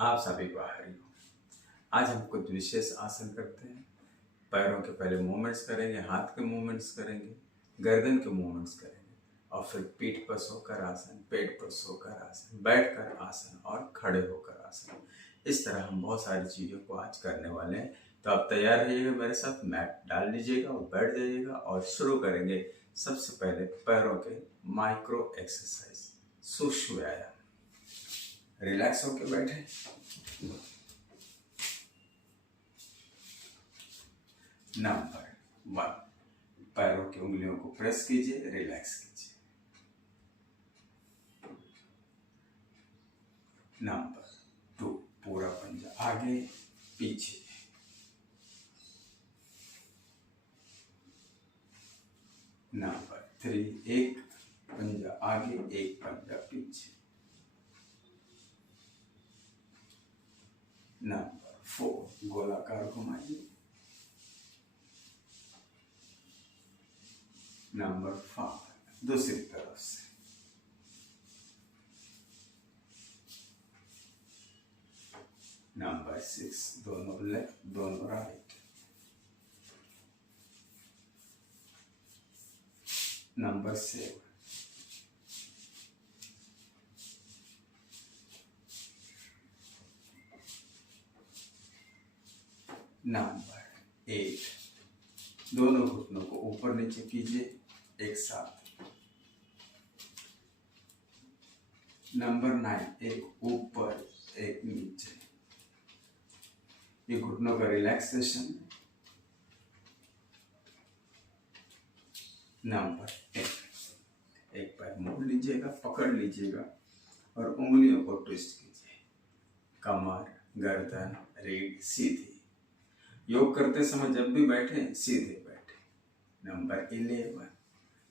आप सभी को हरी हो। आज हम कुछ विशेष आसन करते हैं। पैरों के पहले मूवमेंट्स करेंगे, हाथ के मूवमेंट्स करेंगे, गर्दन के मूवमेंट्स करेंगे और फिर पीठ पर सोकर आसन, पेट पर सोकर आसन, बैठकर आसन और खड़े होकर आसन। इस तरह हम बहुत सारी चीज़ों को आज करने वाले हैं। तो आप तैयार रहिएगा, मेरे साथ मैट डाल लीजिएगा और बैठ जाइएगा और शुरू करेंगे। सबसे पहले पैरों के माइक्रो एक्सरसाइज, सूक्ष्म व्यायाम। रिलैक्स होकर बैठे। नंबर 1, पैरों की उंगलियों को प्रेस कीजिए, रिलैक्स कीजिए। नंबर 2, पूरा पंजा आगे पीछे। नंबर 3, एक पंजा आगे, एक पंजा पीछे। नंबर 4, गोलाकार घुमाइए। नंबर 5, दूसरी तरफ से। नंबर 6, दोनों लेफ्ट दोनों राइट। नंबर 7, नंबर 8, दोनों घुटनों को ऊपर नीचे कीजिए एक साथ। नंबर 9, एक ऊपर एक नीचे। ये घुटनों का रिलैक्सेशन। नंबर 10, एक पैर मोड़ लीजिएगा, पकड़ लीजिएगा और उंगलियों को ट्विस्ट कीजिए। कमर, गर्दन, रीढ़ सीधी। योग करते समय जब भी बैठे सीधे बैठे। नंबर 11,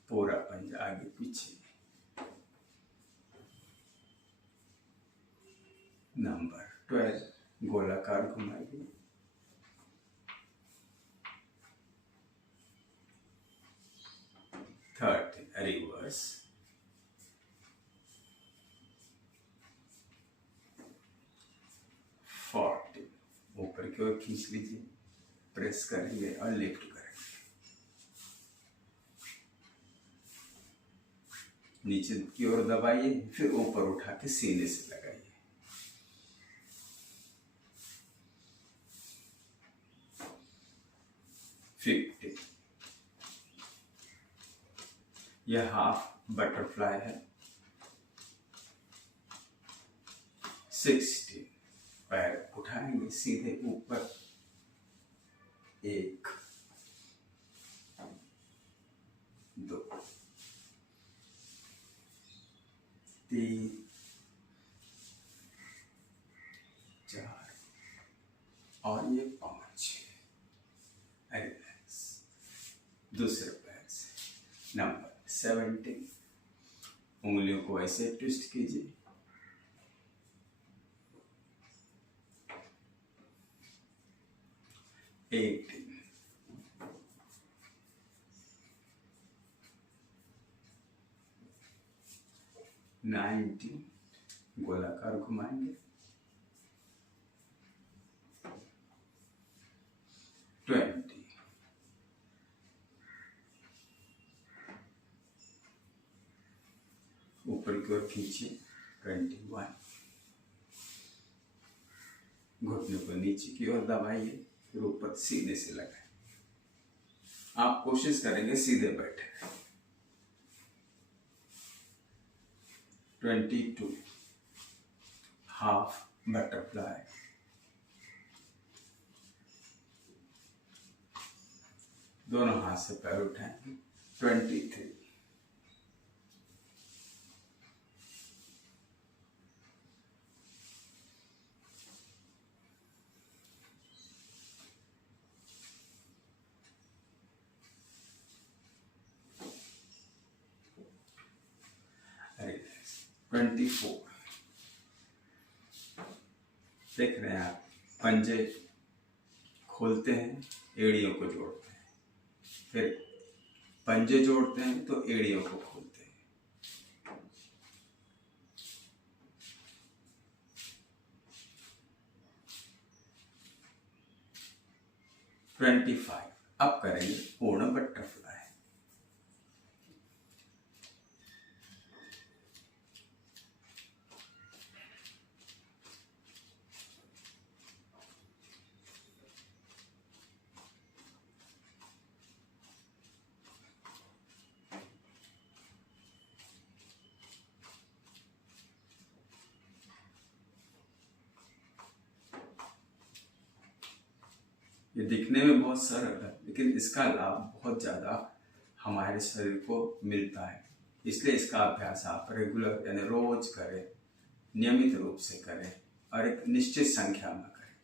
पूरा पंजा आगे पीछे। नंबर 12, गोलाकार घुमाइए। Third, reverse. फोर्थ, ऊपर की ओर खींच लीजिए, प्रेस करेंगे और लिफ्ट करेंगे। नीचे की ओर दबाइए, फिर ऊपर उठा के सीने से लगाइए। फिफ्टी, यह हाफ बटरफ्लाई है। 60, पैर उठाएंगे सीधे ऊपर। 1, 2, 3, 4 और ये 5। रिलैक्स। दूसरे पैर से। नंबर 17, उंगलियों को ऐसे ट्विस्ट कीजिए। 18, 19, गोलाकार घुमाएंगे। 20, ऊपर की ओर खींचिए। 21, घुटने को नीचे की ओर दबाइए, फिर ऊपर सीधे से लगाए। आप कोशिश करेंगे सीधे बैठे। 22, हाफ बटरफ्लाई। 2 हाथ से पैर उठाएंगे। 23, रिलैक्स। 24, देख रहे हैं आप, पंजे खोलते हैं, एड़ियों को जोड़ते हैं, फिर पंजे जोड़ते हैं तो एड़ियों को खोलते हैं। 25। अब करेंगे पूर्ण बटरफ्लाई। ये दिखने में बहुत सरल है, लेकिन इसका लाभ बहुत ज़्यादा हमारे शरीर को मिलता है। इसलिए इसका अभ्यास आप रेगुलर यानी रोज करें, नियमित रूप से करें और एक निश्चित संख्या में करें।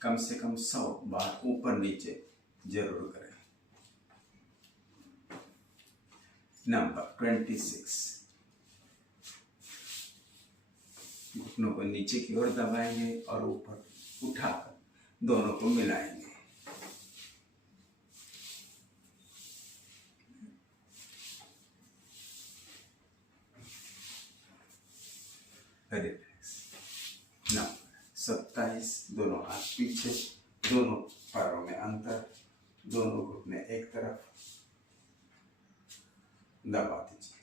कम से कम 100 बार ऊपर नीचे जरूर करें। नंबर 26। घुटनों को नीचे की ओर दबाएंगे और ऊपर उठाकर दोनों को मिलाएंगे। रिलैक्स। नंबर 27। दोनों हाथ पीछे, दोनों पैरों में अंतर, दोनों घुटने एक तरफ, दबा दीजिए।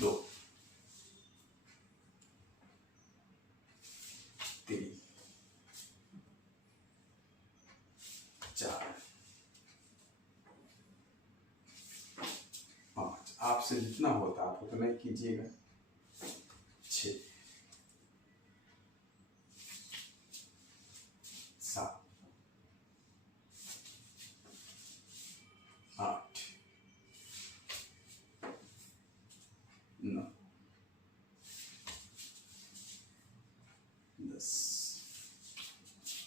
2 3 4 5। आपसे जितना होता आप उतना कीजिएगा। 6 7 8 9 10।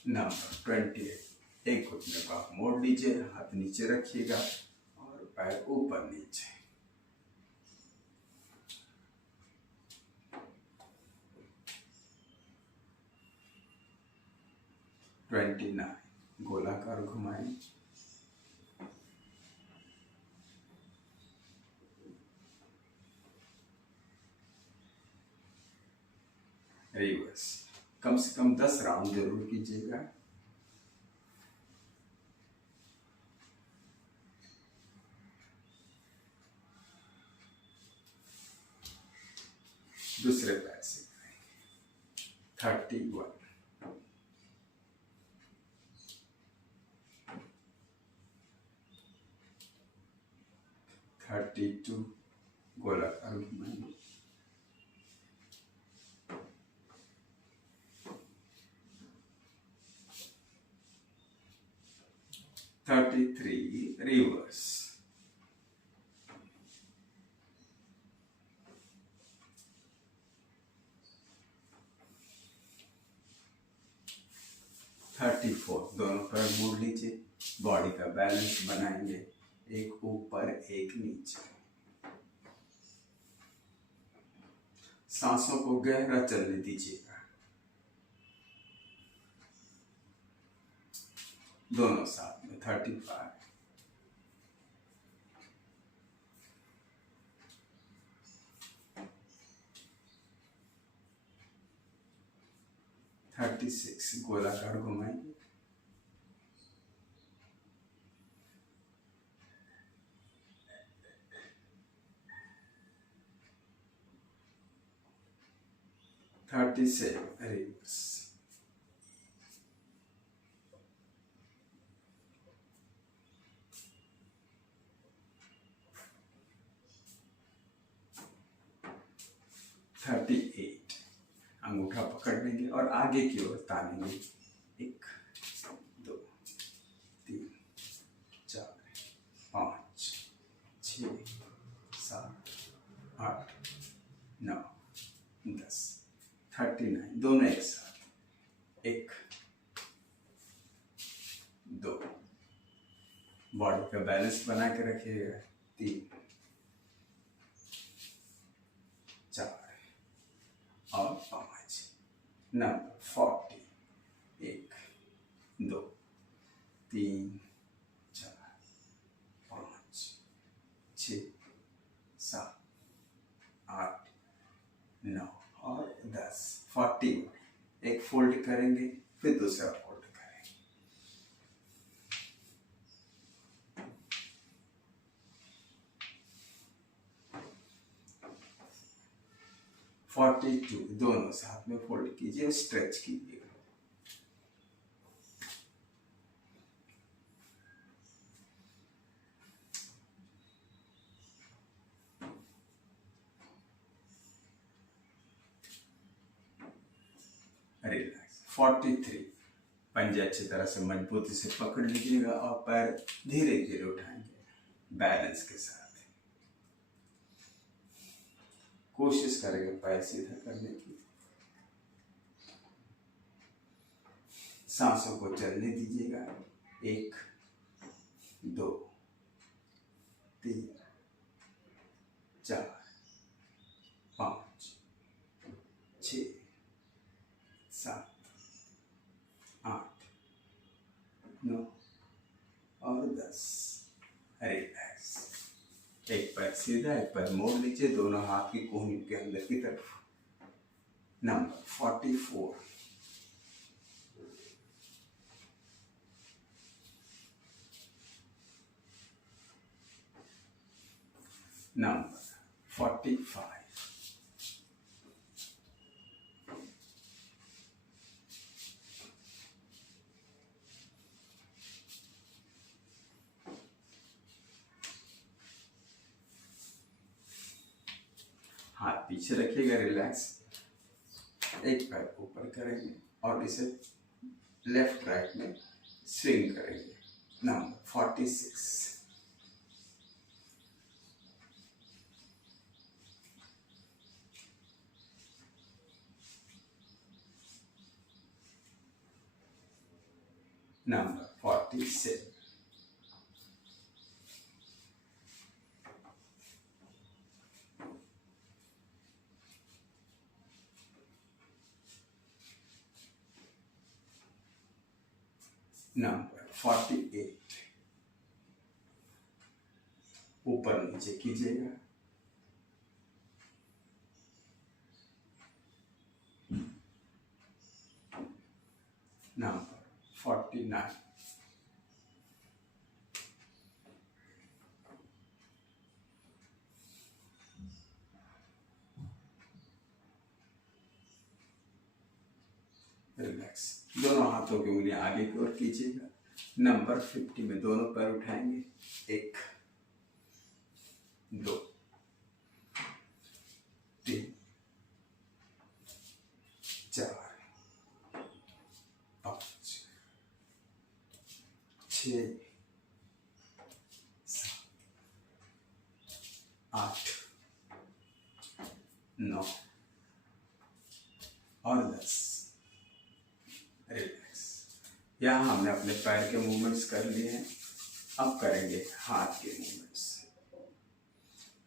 नंबर 28। एक घुटने को आप मोड़ लीजिए, हाथ नीचे रखिएगा और पैर ऊपर नीचे। 29। गोलाकार घुमाएं। रिवर्स। कम से कम 10 राउंड जरूर कीजिएगा। दूसरे पैर से करेंगे। 31 32 गोलाकार घुमाएंगे। 33 रिवर्स। 34 दोनों पैर मोड़ लीजिए, बॉडी का बैलेंस बनाएंगे, एक ऊपर एक नीचे। सांसों को गहरा चलने दीजिएगा। दोनों साथ में 35 36 गोलाकार घुमाएंगे। 37 रिवर्स। 38 अंगूठा पकड़ लेंगे और आगे की ओर तानेंगे। 1 2 3 4 5 6 7 8 9 10। 39 दोनों एक साथ। 1 2 बॉडी का बैलेंस बना के रखिएगा। 3 4 और 5। नंबर 40 1 2 3 4 5 6 7 8 9 और 10। 41 एक फोल्ड करेंगे, फिर दूसरा फोल्ड करेंगे। 42 दोनों साथ में फोल्ड कीजिए और स्ट्रेच कीजिए। रिलैक्स। 43 पंजे अच्छी तरह से मजबूती से पकड़ लीजिएगा और पैर धीरे धीरे उठाएंगे बैलेंस के साथ। कोशिश करेंगे पैर सीधा करने की। सांसों को चलने दीजिएगा। 1 2 3 4 5 6 7 8 9 और 10। रिलैक्स। एक पैर सीधा, एक पैर मोड़ लीजिए, दोनों हाथ की कोहनी के अंदर की तरफ। नंबर 44। नंबर 45। हाथ पीछे रखिएगा, रिलैक्स। एक पैर ऊपर करेंगे और इसे लेफ्ट राइट में स्विंग करेंगे। नंबर 46। नंबर 47। नंबर 48। ऊपर नीचे कीजिएगा। नंबर 49। रिलैक्स। दोनों हाथों की उंगलियां आगे की ओर कीजिएगा। नंबर 50 में दोनों पैर उठाएंगे। 1 2 3 4 5 6 7 8 9 और 10। रिलैक्स। यहाँ हमने अपने पैर के मूवमेंट्स कर लिए हैं। अब करेंगे हाथ के मूवमेंट्स।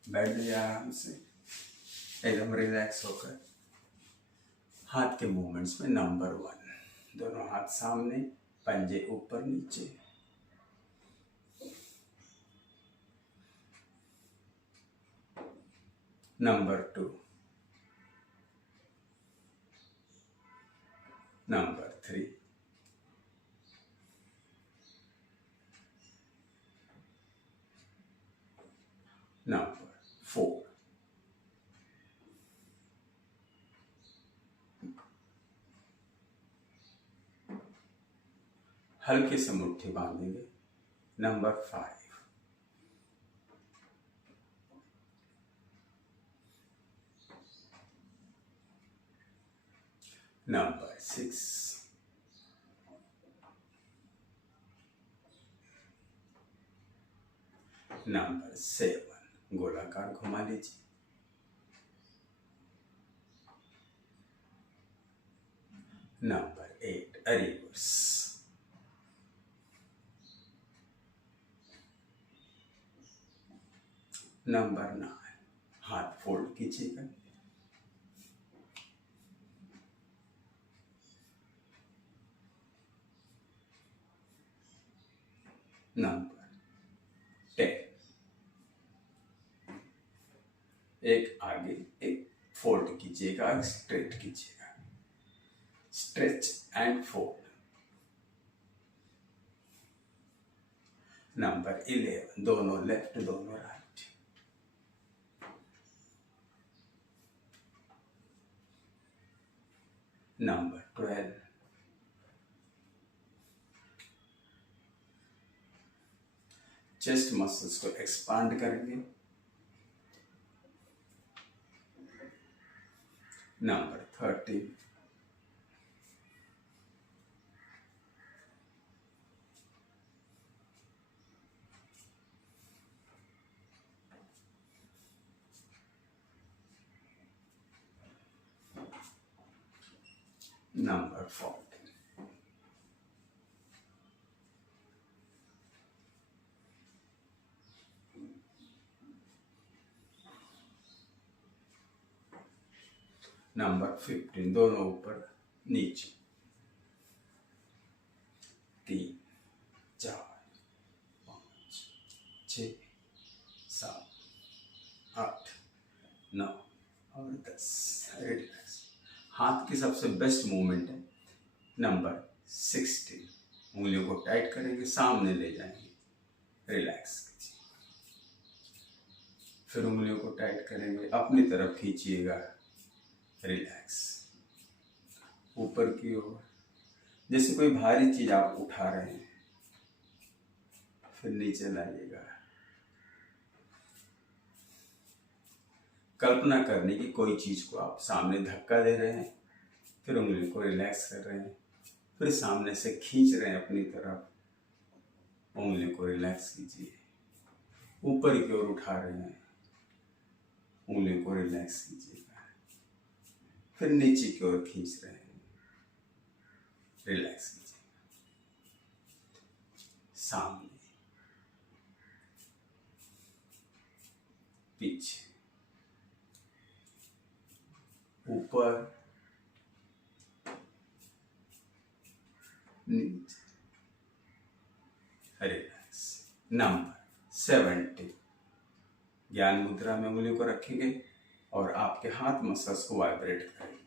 बैठ जाइए आराम से, एकदम रिलैक्स होकर। हाथ के मूवमेंट्स में नंबर 1, दोनों हाथ सामने, पंजे ऊपर नीचे। नंबर 2, नंबर 3, नंबर 4, हल्के से मुट्ठी बांधेंगे। नंबर 5, नंबर 6, नंबर 7, गोलाकार घुमा लीजिए। Number 8, reverse. नंबर 9, हाथ फोल्ड कीजिएगा। नंबर 10, एक आगे एक फोल्ड कीजिएगा, स्ट्रेट कीजिएगा। Stretch and fold. नंबर 11, दोनों लेफ्ट दोनों राइट। नंबर 12, चेस्ट मसल्स को एक्सपांड करेंगे। नंबर 13, नंबर 14, नंबर 15, दोनों ऊपर नीचे। 3, 4, 5, 6, 7, 8, 9 और 10। रिलैक्स। हाथ की सबसे बेस्ट मूवमेंट है नंबर 16, उंगलियों को टाइट करेंगे, सामने ले जाएंगे, रिलैक्स कीजिए। फिर उंगलियों को टाइट करेंगे, अपनी तरफ खींचिएगा, रिलैक्स। ऊपर की ओर, जैसे कोई भारी चीज आप उठा रहे हैं, फिर नीचे लाइएगा। कल्पना करने की कोई चीज को आप सामने धक्का दे रहे हैं, फिर उंगलियों को रिलैक्स कर रहे हैं, फिर सामने से खींच रहे हैं अपनी तरफ, उंगलियों को रिलैक्स कीजिए। ऊपर की ओर उठा रहे हैं, उंगलियों को रिलैक्स कीजिएगा। फिर नीचे की ओर खींच रहे हैं, रिलैक्स कीजिए। सामने, पीछे, ऊपर, नीचे, रिलैक्स। नंबर 70, ज्ञान मुद्रा में उंगलियों को रखेंगे और आपके हाथ मसल्स को वाइब्रेट करेंगे।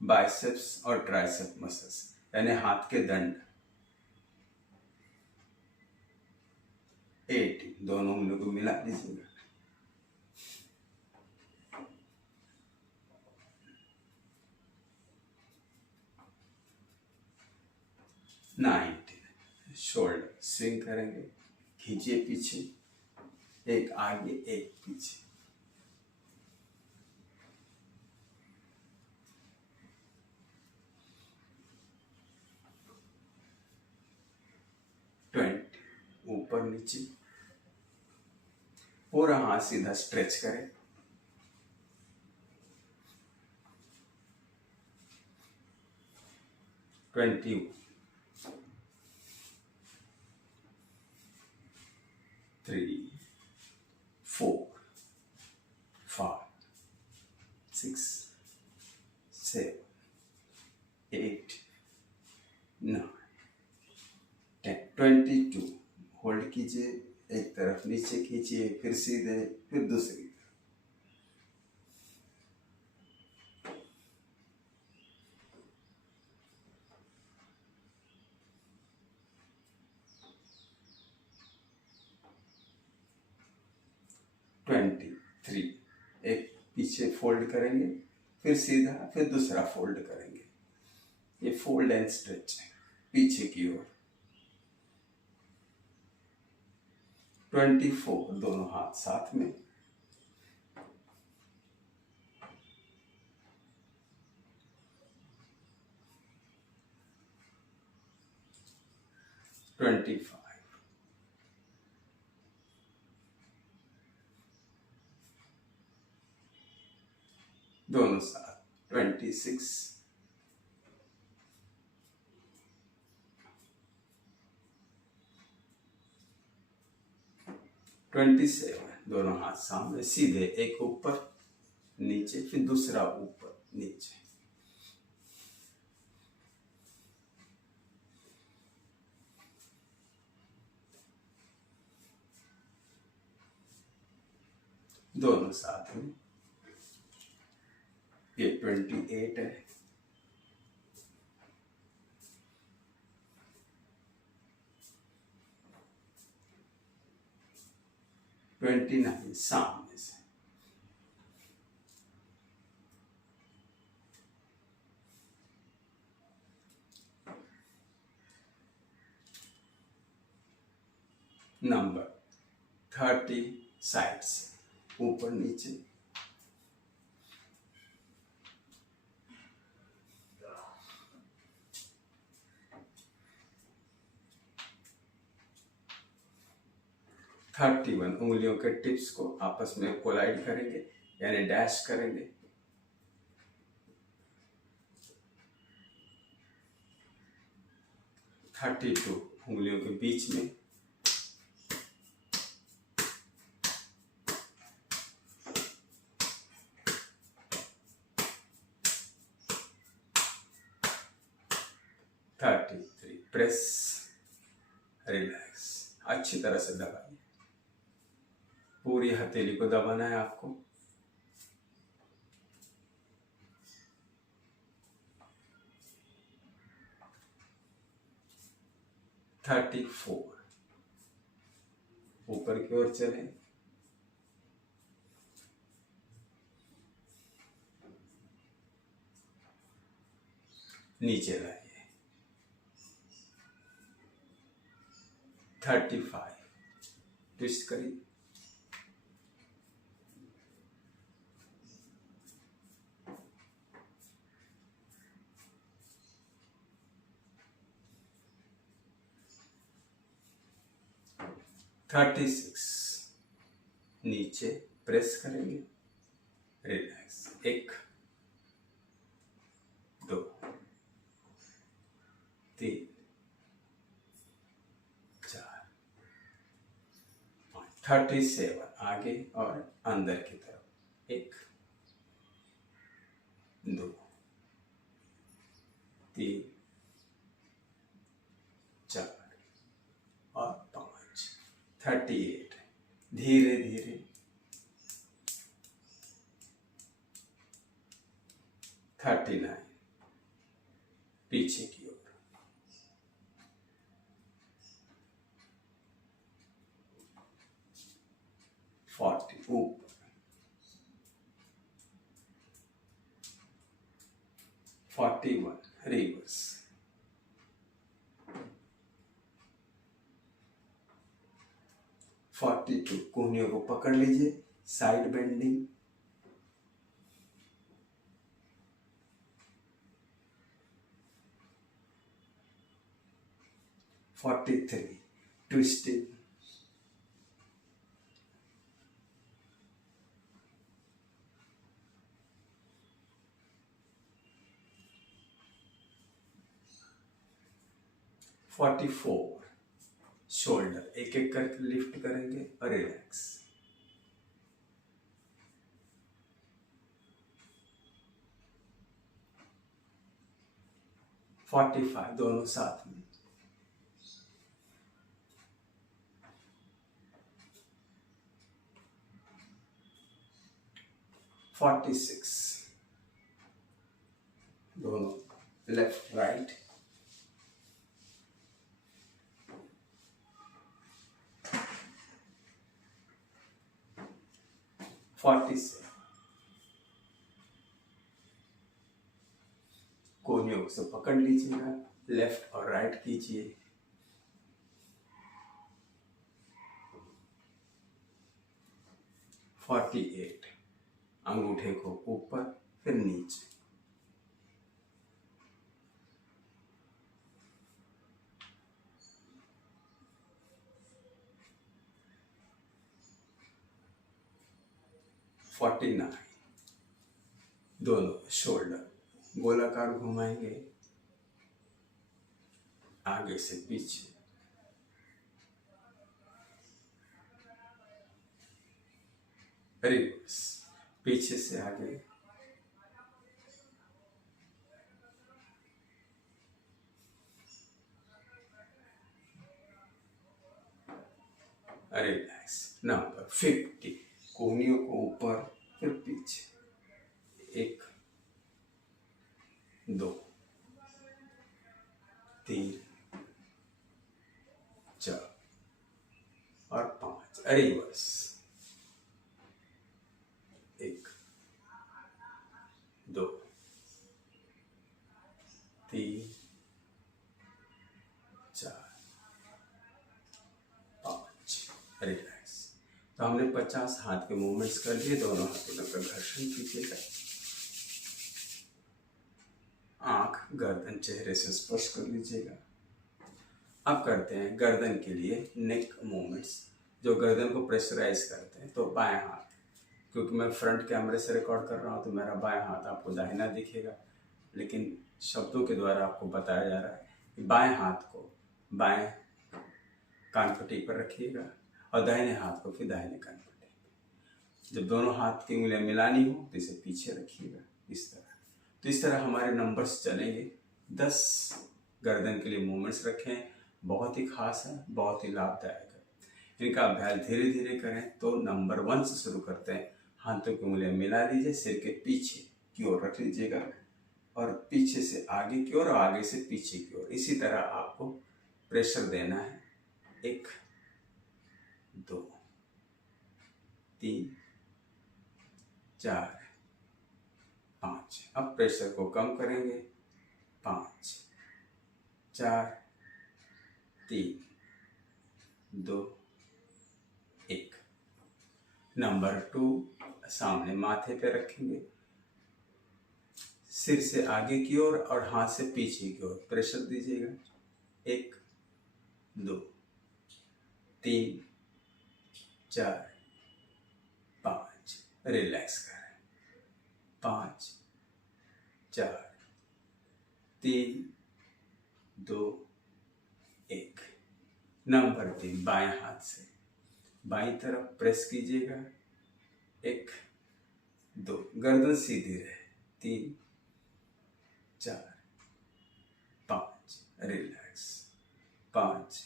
बाइसेप्स और ट्राइसेप मसल्स, यानी हाथ के दंड। 80, दोनों उंगलियों को मिला लीजिएगा। 90, शोल्डर स्विंग करेंगे, खींचिए पीछे, एक आगे एक पीछे। 20, ऊपर नीचे, पूरा हाथ सीधा स्ट्रेच करें। 21, 3, 4, 5, 6, 7, 8, 9, 10, 22, होल्ड कीजिए, एक तरफ नीचे खींचिए, फिर सीधे, फिर दूसरी। 23, एक पीछे फोल्ड करेंगे, फिर सीधा, फिर दूसरा फोल्ड करेंगे। ये फोल्ड एंड स्ट्रेच है पीछे की ओर। 24, दोनों हाथ साथ में। 25, दोनों साथ। 26, 27, दोनों हाथ सामने, सीधे, एक ऊपर नीचे, फिर दूसरा ऊपर नीचे। 2 साथ में। ये 28 है। 29 सामने से। नंबर 30 साइड्स, ऊपर नीचे। थर्टी वन उंगलियों के टिप्स को आपस में कोलाइड करेंगे, यानी डैश करेंगे। 32 उंगलियों के बीच में। 33 प्रेस, रिलैक्स। अच्छी तरह से दबाइए, पूरी हथेली को दबाना है आपको। 34 ऊपर की ओर चलें। नीचे लाइए। 35 ट्विस्ट करिए। 36 नीचे प्रेस करेंगे, रिलैक्स। 1 2 3 4 5। 37 आगे और अंदर की तरफ। 1 2 3 4 और 5। 38 धीरे धीरे। 39 पीछे की ओर। 40 ऊपर। 41 रिवर्स। 42 कोहनियों को पकड़ लीजिए, साइड बेंडिंग। 43 ट्विस्टिंग। 44 शोल्डर एक एक करके लिफ्ट करेंगे और रिलैक्स। 45 दोनों साथ में। 46 दोनों लेफ्ट राइट। 47 कोहनियों से पकड़ लीजिएगा, लेफ्ट और राइट कीजिए। 48 अंगूठे को ऊपर फिर नीचे। 49 दोनों शोल्डर गोलाकार घुमाएंगे, आगे से पीछे। रिवर्स, पीछे से आगे। रिलैक्स। नंबर 50 कोहनियों को ऊपर फिर पीछे। 1 2 3 4 और 5। रिवर्स। 1 2 3 4 5। हमने 50 हाथ के मूवमेंट्स कर लिए। दोनों हाथों का घर्षण कीजिएगा। आंख, गर्दन, चेहरे से स्पर्श कर लीजिएगा। अब करते हैं गर्दन के लिए नेक मूवमेंट्स, जो गर्दन को प्रेशराइज करते हैं। तो बाएं हाथ, क्योंकि मैं फ्रंट कैमरे से रिकॉर्ड कर रहा हूँ तो मेरा बाएं हाथ आपको दाहिना दिखेगा, लेकिन शब्दों के द्वारा आपको बताया जा रहा है कि बाएं हाथ को बाएं कानपट्टी पर रखिएगा और दाहिने हाथ को फिर दाहिने कानपट्टी पर। जब दोनों हाथ की उंगलियां मिलानी हो तो इसे पीछे रखिएगा इस तरह। तो इस तरह हमारे नंबर्स चलेंगे। 10 गर्दन के लिए मूवमेंट्स रखें। बहुत ही खास है, बहुत ही लाभदायक है। इनका अभ्यास धीरे धीरे करें। तो नंबर 1 से शुरू करते हैं। हाथों की उंगलियां मिला लीजिए, सिर के पीछे की ओर रख लीजिएगा और पीछे से आगे की ओर और आगे से पीछे की ओर। इसी तरह आपको प्रेशर देना है। 1 2 3 4 5। अब प्रेशर को कम करेंगे। 5 4 3 2 1। नंबर 2 सामने माथे पे रखेंगे, सिर से आगे की ओर और हाथ से पीछे की ओर प्रेशर दीजिएगा। 1 2 3 4 5। रिलैक्स करें। 5 4 3 2 1। नंबर 3 बाएं हाथ से बाईं तरफ प्रेस कीजिएगा। 1 2। गर्दन सीधी रहे। 3 4 5। रिलैक्स। 5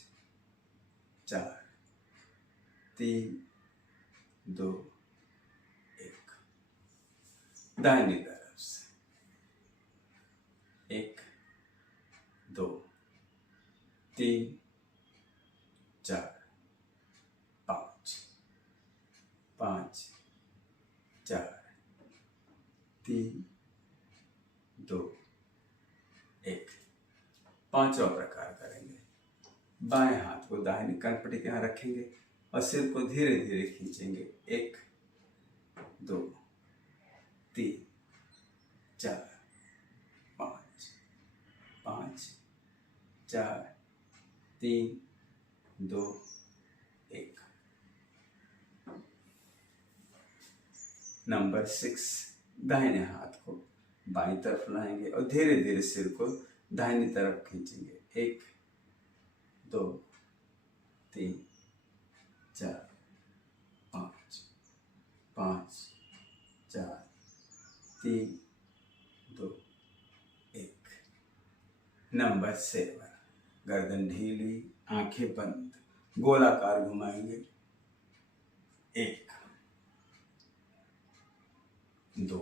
4 3 2 1। दाहिनी तरफ से 1 2 3 4 5 5 4 3 2 1। पांचवा प्रकार करेंगे। बाएं हाथ को दाहिनी कानपट्टी के यहाँ रखेंगे और सिर को धीरे धीरे खींचेंगे। 1 2 3 4 5 5 4 3 2 1। नंबर 6 दाहिने हाथ को बाईं तरफ लाएंगे और धीरे धीरे सिर को दाहिनी तरफ खींचेंगे। 1 2 3 4 5 5 4 3 2 1। नंबर 7 गर्दन ढीली, आंखें बंद, गोलाकार घुमाएंगे। 1 2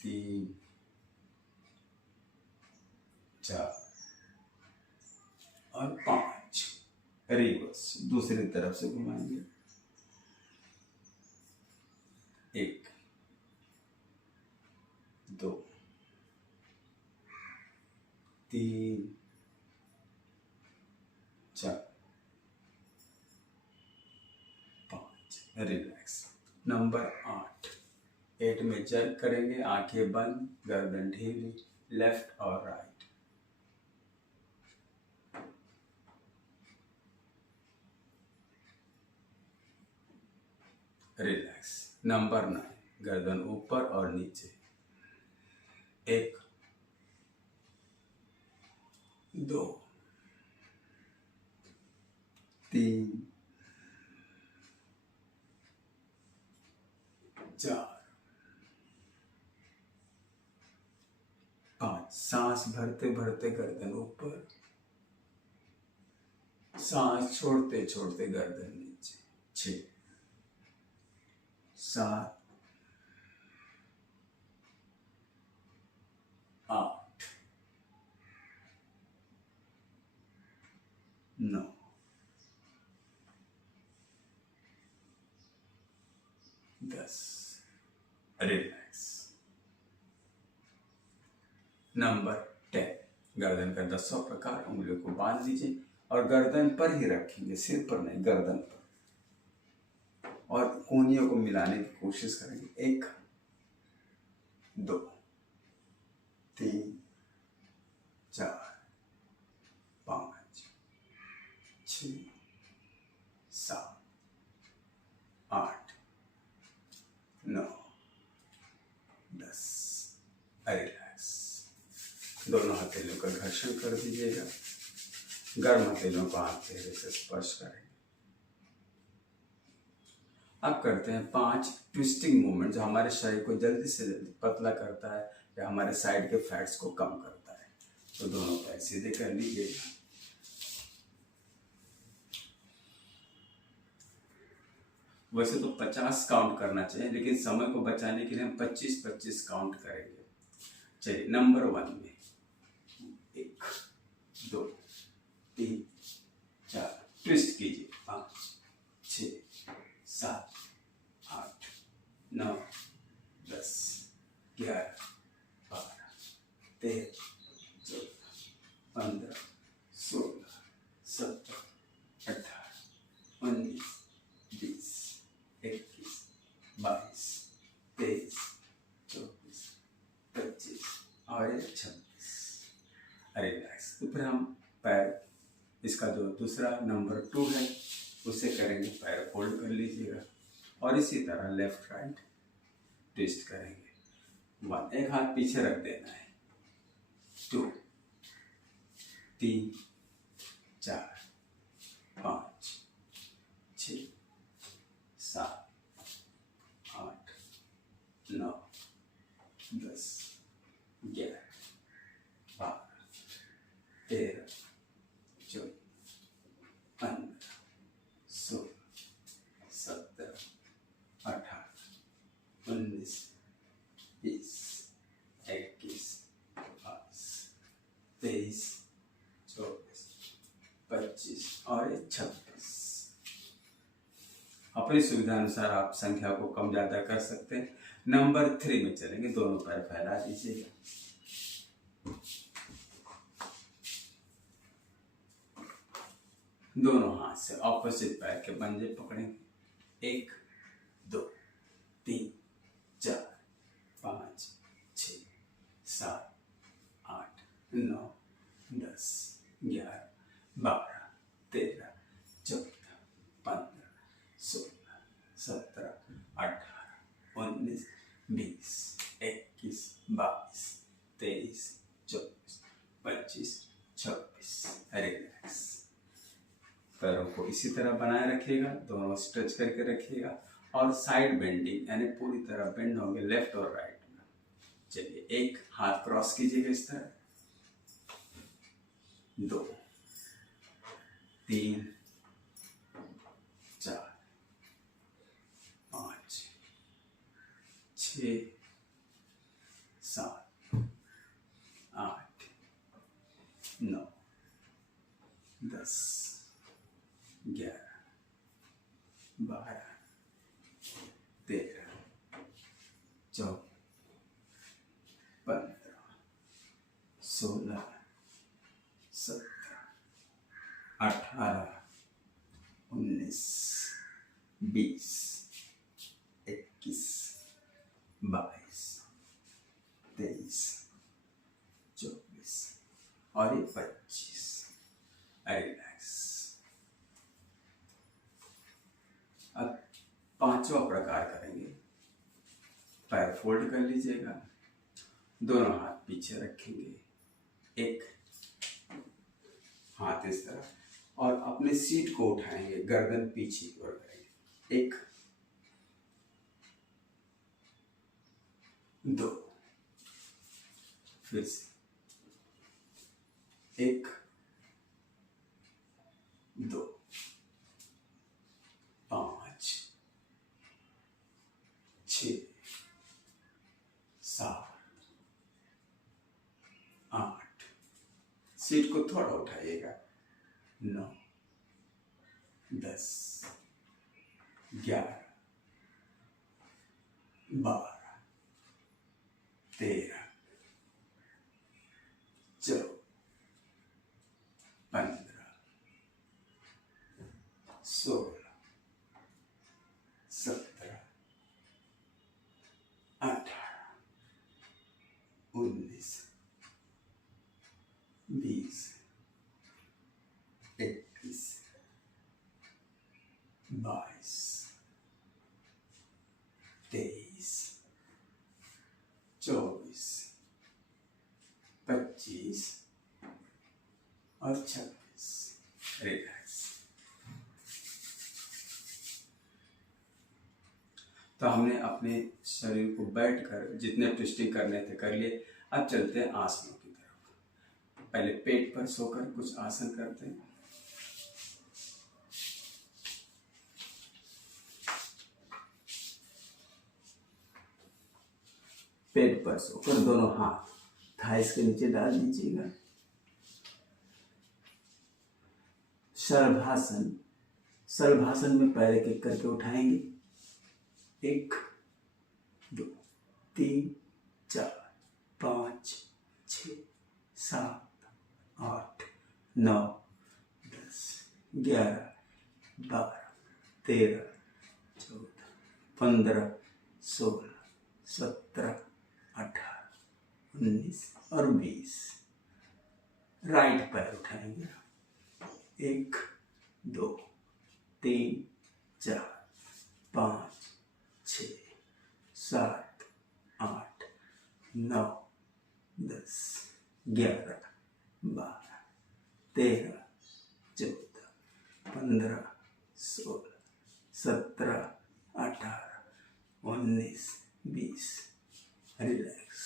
3 4 और 5। रिवर्स दूसरी तरफ से घुमाएंगे। 1 2 3 4 5। रिलैक्स। नंबर 8 में जर्क करेंगे। आंखें बंद, गर्दन ढीली, लेफ्ट और राइट। रिलैक्स। नंबर 9 गर्दन ऊपर और नीचे। 1 2 3 4 5। सांस भरते भरते गर्दन ऊपर, सांस छोड़ते छोड़ते गर्दन नीचे। 6 7 8 9 10। रिलैक्स। नंबर 10 गर्दन का 10वां प्रकार। उंगलियों को बांध लीजिए और गर्दन पर ही रखेंगे, सिर पर नहीं, गर्दन पर। और कोहनियों को मिलाने की कोशिश करेंगे। 1 2 3 4 5 6 7 8 9 10। रिलैक्स। दोनों हथेलियों का घर्षण कर दीजिएगा। गर्म हथेलियों को हाथ चेहरे से स्पर्श करेंगे। अब करते हैं 5 ट्विस्टिंग मूवमेंट जो हमारे शरीर को जल्दी से जल्दी पतला करता है या हमारे साइड के फैट्स को कम करता है। तो दोनों पैर सीधे कर लीजिएगा। वैसे तो 50 काउंट करना चाहिए, लेकिन समय को बचाने के लिए हम 25-25 काउंट करेंगे। चलिए, नंबर 1 में 1 2 3 4 ट्विस्ट कीजिए। 5 6 7 8 9 10 11 12 13 14 15 16 17 18 19 20 21 22 23 24 25 और 26। रिलैक्स। तो फिर हम पैर, इसका जो दूसरा नंबर 2 है उसे करेंगे। पैर फोल्ड कर लीजिएगा और इसी तरह लेफ्ट राइट ट्विस्ट करेंगे। 1, एक हाथ पीछे रख देना है। 2 3 4 5 6 7 8 9 10 11 12 13 14 15 16 17 18 19 20 21 22 23 24 25 और 26। अपनी सुविधा अनुसार आप संख्या को कम ज्यादा कर सकते हैं। नंबर 3 में चलेंगे। दोनों पैर फैला दीजिएगा। दोनों हाथ से ऑपोजिट पैर के पंजे पकड़ेंगे। 1 2 3 4 5 6 7 8 9 10 11 12 13 14 15 16 17 18 19 20 21 22 23 24 25 26। रिलैक्स। पैरों को इसी तरह बनाए रखिएगा, दोनों स्ट्रेच करके रखिएगा और साइड बेंडिंग यानी पूरी तरह बेंड होंगे लेफ्ट और राइट में। चलिए, एक हाथ क्रॉस कीजिएगा इस तरह। 2 3 4 5 6 7 8 9 10 11 12 13 14 15 16 17 18 19 20 21 22 23 24 और 25। रिलैक्स। अब 5वां प्रकार करेंगे। पैर फोल्ड कर लीजिएगा, दोनों हाथ पीछे रखेंगे, एक हाथ इस तरह और अपने सीट को उठाएंगे, गर्दन पीछे की ओर करेंगे। 1 2 फिर से 1 2 5 6 7 8। सीट को थोड़ा उठाइएगा। 9 10 11 12 13 14 15 16, 17, 18, 19, 20, 21, 22, 23, 24, 25 और 26। रिलैक्स। तो हमने अपने शरीर को बैठकर जितने ट्विस्टिंग करने थे कर लिए। अब चलते हैं आसनों की तरफ। पहले पेट पर सोकर कुछ आसन करते हैं। पेट पर सोकर दोनों हाथ थाइस के नीचे डाल दीजिएगा। शलभासन। शलभासन में पैर एक एक करके उठाएंगे। 1, 2, 3, 4, 5, 6, 7, 8, 9, 10, 11, 12, 13, 14, 15, 16, 17, 18, 19 और 20। राइट पैर उठाएंगे। 1, 2, 3, 4, 5, 6, 7, 8, 9, 10, 11, 12, 13, 14, 15, 16, 17, 18, 19, 20। रिलैक्स।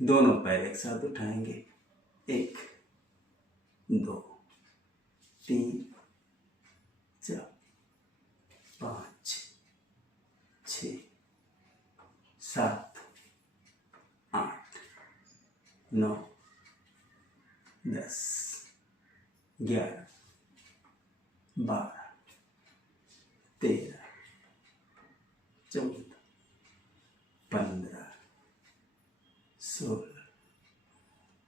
दोनों पैर एक साथ उठाएंगे। 1, 2, 3, 4, 5, 6, 7, 8, 9, 10, 11, 12, 13, 14, 15, 16,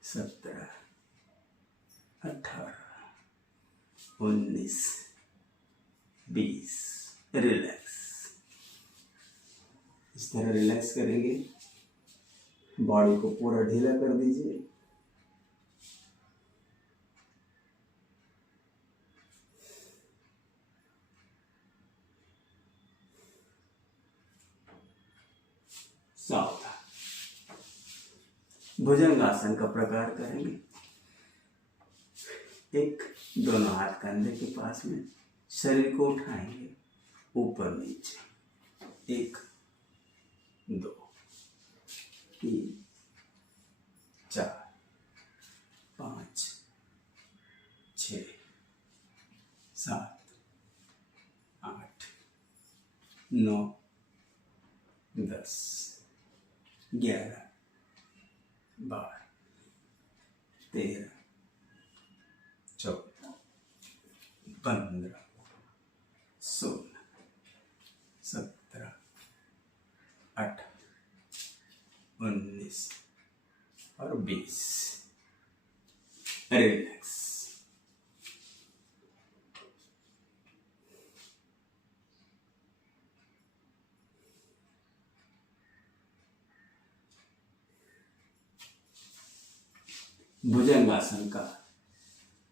17, 18, 19, 20। रिलैक्स। इस तरह रिलैक्स करेंगे। बॉडी को पूरा ढीला कर दीजिए। सावधान। भुजंगासन का प्रकार करेंगे। 1, दोनों हाथ कंधे के पास में, शरीर को उठाएंगे ऊपर नीचे। 1, 2, 3, 4, 5, 6, 7, 8, 9, 10, 11, 12, 13, 14, 15, 16, 17, 18, 19 और 20। रिलैक्स। भुजंगासन का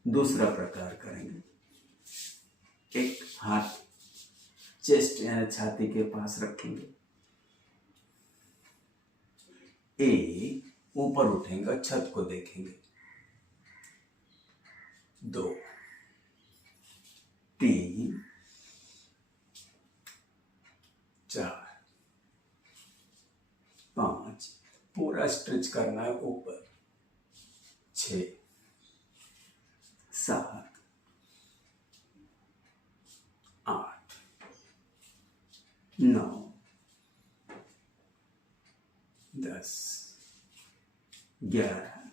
दूसरा प्रकार करेंगे। 1 हाथ चेस्ट यानी छाती के पास रखेंगे। ऊपर उठेंगे, छत को देखेंगे। 2, 3, 4, 5, पूरा स्ट्रेच करना है ऊपर। 6, 7, 8, 9, 10, 11,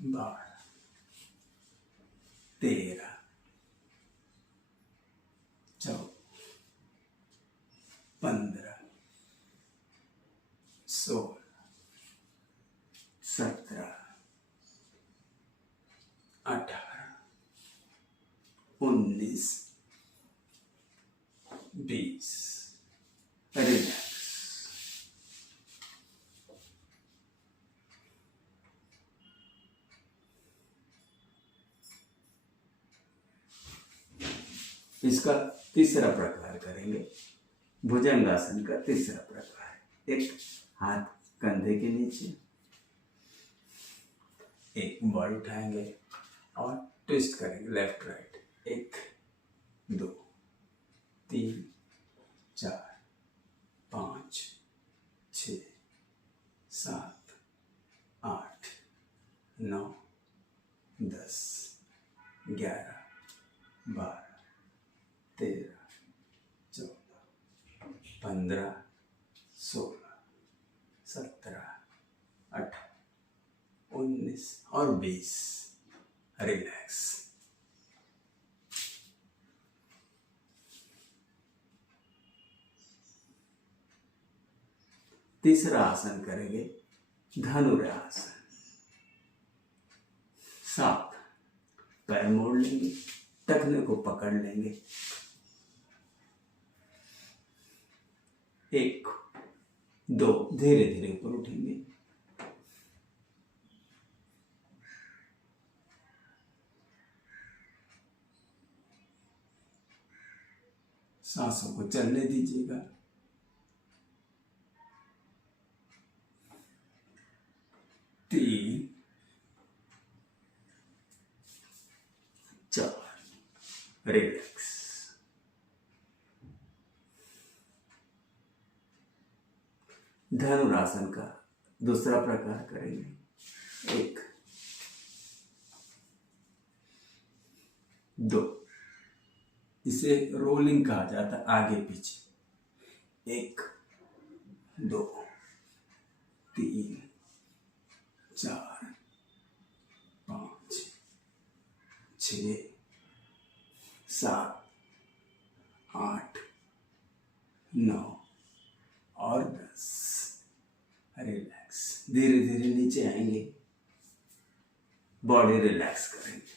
12, 13, 14, 15, 16, 17, 18, रिलैक्स। इसका तीसरा प्रकार करेंगे, भुजंगासन का तीसरा प्रकार। एक हाथ कंधे के नीचे, एक बॉल उठाएंगे और ट्विस्ट करेंगे लेफ्ट राइट। 1 2 3 4 5 6 7 8 9 10 11 12 13 14 15 16 17 18 19 और 20। रिलैक्स। तीसरा आसन करेंगे धनुरासन। 7 पैर मोड़ लेंगे, टखने को पकड़ लेंगे। 1 2 धीरे धीरे ऊपर उठेंगे। 7 सांसों को चलने दीजिएगा। 3 4 रिलैक्स। धनुरासन का दूसरा प्रकार करेंगे। 1 2, इसे रोलिंग कहा जाता है, आगे पीछे। 1 2 3 4 5 6 7 8 9 और 10। रिलैक्स। धीरे धीरे नीचे आएंगे, बॉडी रिलैक्स करेंगे।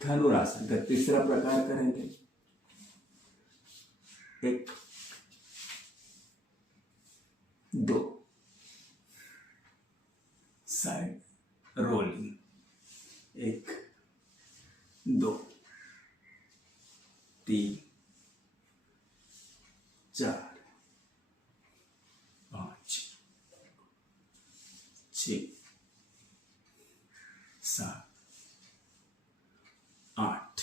धनुरासन का तीसरा प्रकार करेंगे। 1 2 साइड रोलिंग। 1 2 3 4 5 6 7 8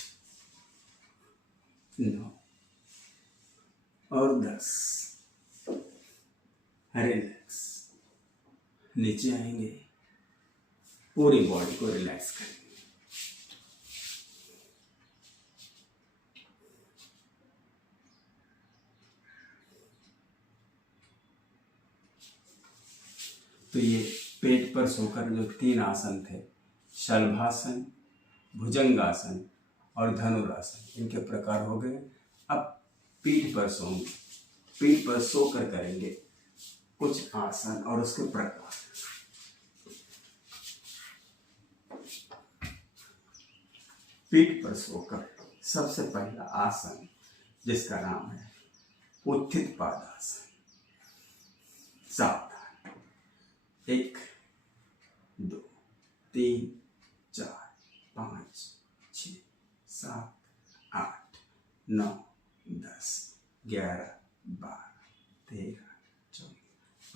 9 और 10। रिलैक्स। नीचे आएंगे, पूरी बॉडी को रिलैक्स करेंगे। तो ये पेट पर सोकर जो 3 आसन थे, शलभासन, भुजंगासन और धनुरासन, इनके प्रकार हो गए। अब पीठ पर सोएंगे, पीठ पर सोकर करेंगे कुछ आसन और उसके प्रकार। पीठ पर सोकर सबसे पहला आसन, जिसका नाम है उत्थित पादासन। सावधान। 1 2 3 4 5 6 7 8 9 10 11 12 13 14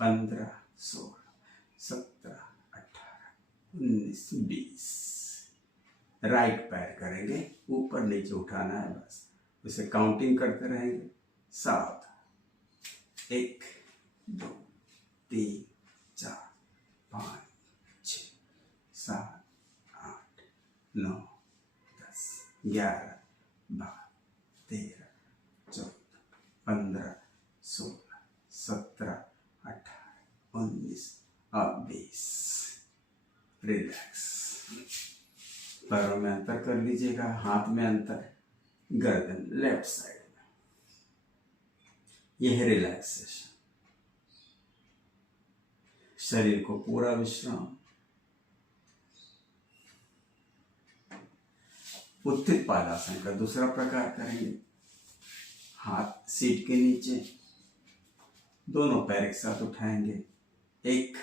15 16 17 18 19 20। राइट पैर करेंगे, ऊपर नीचे उठाना है बस, उसे काउंटिंग करते रहेंगे। 7 1 2 3 4 5 6 7 8 9 10 11 12 13 14 15 16 17 18 19 और 20। रिलैक्स। पैरों में अंतर कर लीजिएगा, हाथ में अंतर, गर्दन लेफ्ट साइड में। यह है रिलैक्सेशन। शरीर को पूरा विश्राम। उत्थित पादासन का दूसरा प्रकार करेंगे। हाथ सीट के नीचे, दोनों पैर एक साथ उठाएंगे। 1